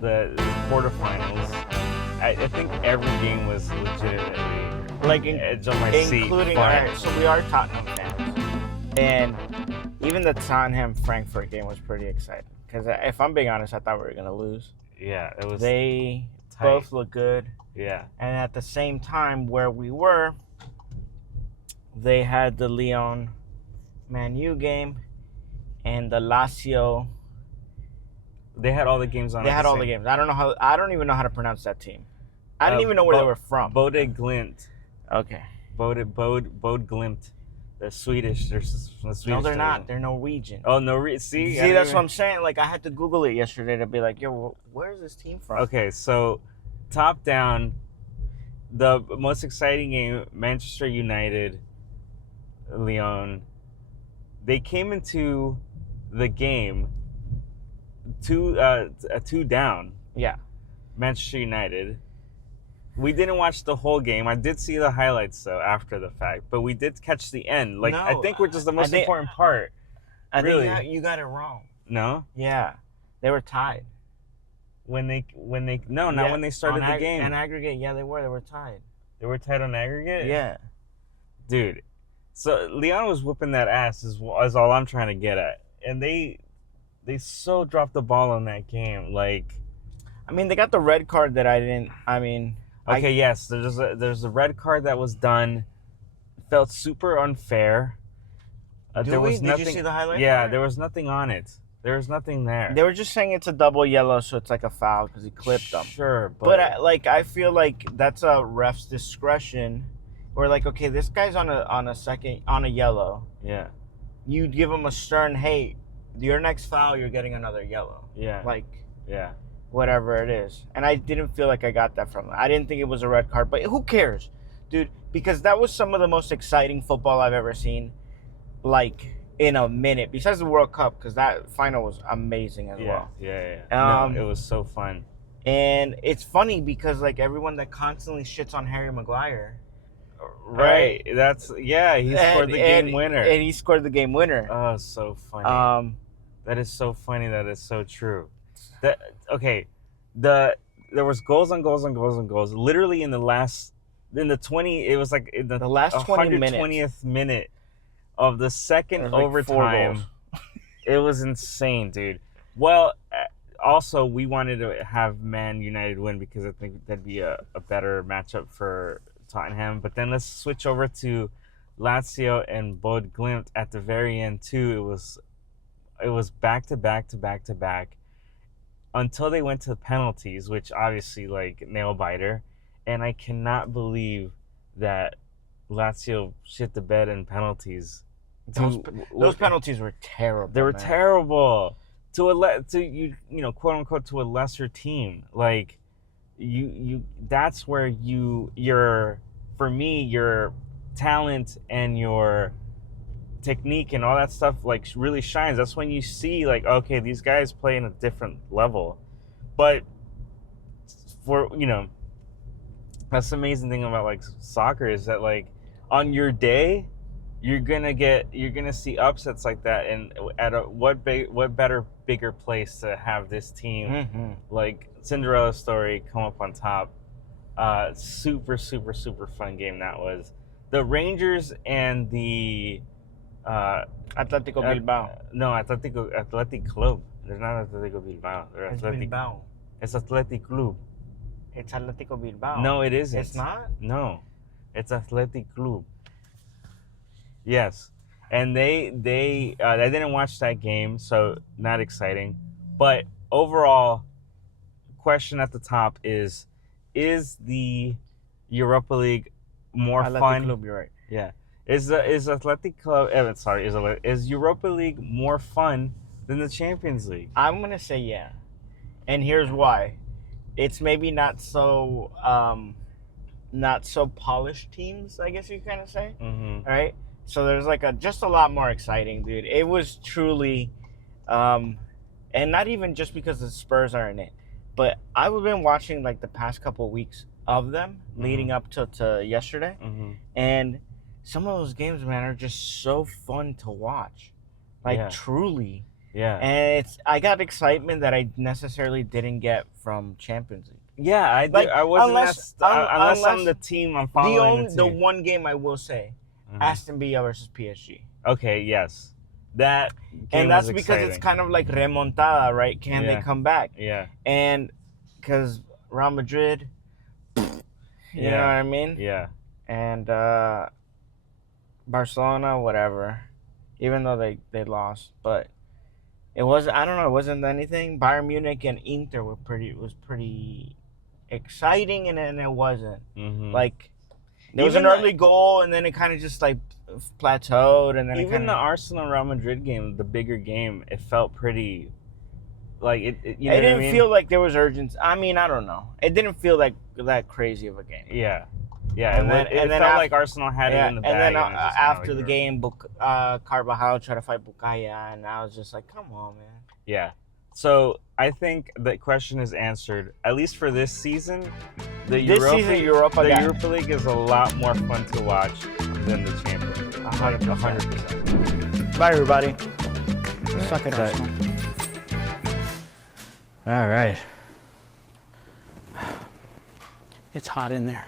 the quarterfinals, I think every game was legitimately Like edge on my seat. including so we are Tottenham fans, and even the Tottenham Frankfurt game was pretty exciting. Because if I'm being honest, I thought we were gonna lose. Yeah, it was. They tight. both look good. Yeah. And at the same time, where we were, they had the Lyon Man U game and the Lazio. They had all the games on. They had all the games. I don't even know how to pronounce that team. I didn't even know where they were from. Bodø Glimt. Okay. Bodø Glimt. The Swedish. No, they're not. They're Norwegian. Oh, no. See, that's what I'm saying. Like, I had to Google it yesterday to be like, yo, where's this team from? Okay, so top down, the most exciting game, Manchester United, Lyon. They came into the game two down. Yeah. Manchester United. We didn't watch the whole game. I did see the highlights though after the fact, but we did catch the end. Like, I think which is the most important part. I think you got it wrong. No? Yeah, they were tied. When they when they started the game. On aggregate, yeah, they were tied. They were tied on aggregate? Yeah. Dude, so Lyon was whooping that ass is all I'm trying to get at. And they so dropped the ball in that game. Like, I mean, they got the red card that yes, there's a red card that was done. Felt super unfair. Did you see the highlight? Yeah, there was nothing on it. There was nothing there. They were just saying it's a double yellow, so it's like a foul because he clipped them. Sure, but I feel like that's a ref's discretion. Or like, okay, this guy's on a yellow. Yeah. You give him a stern, hey, your next foul, you're getting another yellow. Yeah. Like. Yeah. Whatever it is. And I didn't feel like I got that from them. I didn't think it was a red card, but who cares, dude? Because that was some of the most exciting football I've ever seen, like, in a minute. Besides the World Cup, because that final was amazing as well. Yeah. It was so fun. And it's funny because, like, everyone that constantly shits on Harry Maguire. Right. He scored the game winner. And he scored the game winner. Oh, so funny. That is so funny. That is so true. There was goals on goals on goals on goals. Literally in the last 20, it was like in the last 20 minutes. 120th minute of the second overtime. It was insane, dude. Well, also we wanted to have Man United win because I think that'd be a better matchup for Tottenham. But then let's switch over to Lazio and Bodø Glimt at the very end too. It was back to back to back to back. Until they went to the penalties, which obviously, like, nail-biter. And I cannot believe that Lazio shit the bed in penalties. Those penalties were terrible. They were terrible. Quote unquote, to a lesser team. Like, that's where your talent and your technique and all that stuff, like, really shines. That's when you see, like, okay, these guys play in a different level. But that's the amazing thing about, like, soccer is that, like, on your day you're gonna see upsets like that, and at what better, bigger place to have this team, like Cinderella story, come up on top. Super super super fun game that was. The Rangers and the Atletico Bilbao. No, Athletic Club. They're not Atletico Bilbao. They're Athletic. Bilbao. It's Athletic Club. It's Atletico Bilbao. No, it isn't. It's not? No. It's Athletic Club. Yes. And I didn't watch that game, so not exciting. But overall, question at the top is the Europa League more Athletic fun? Club, you're right. Yeah. Is Athletic Club? Is Europa League more fun than the Champions League? I'm gonna say yeah, and here's why. It's maybe not so polished teams, I guess you kind of say. Mm-hmm. Right? So there's like just a lot more exciting, dude. It was truly, and not even just because the Spurs are in it, but I've been watching like the past couple of weeks of them leading up to yesterday, and some of those games, man, are just so fun to watch. Like, truly. Yeah. And I got excitement that I necessarily didn't get from Champions League. Yeah, I Like, I wasn't unless I'm the team I'm following. the one game I will say, Aston Villa versus PSG. Okay, yes. That game And that's was because exciting. it's kind of like remontada, right? Can they come back? Yeah. And because Real Madrid, you know what I mean? Yeah. And Barcelona, whatever. Even though they lost, but it wasn't. I don't know. It wasn't anything. Bayern Munich and Inter was pretty exciting, and then it wasn't. Like there was an early goal, and then it kind of just like plateaued, and then even the Arsenal Real Madrid game, the bigger game, it felt pretty. Like it didn't feel like there was urgency. I mean, I don't know. It didn't feel like that crazy of a game. Yeah. Yeah, and then it felt like Arsenal had it in the bag. And then after the game, Carvajal tried to fight Bukayo, and I was just like, come on, man. Yeah. So I think the question is answered, at least for this season. The Europa League is a lot more fun to watch than the Champions League. 100%. Bye, everybody. Suck it, Arsenal. All right. It's hot in there.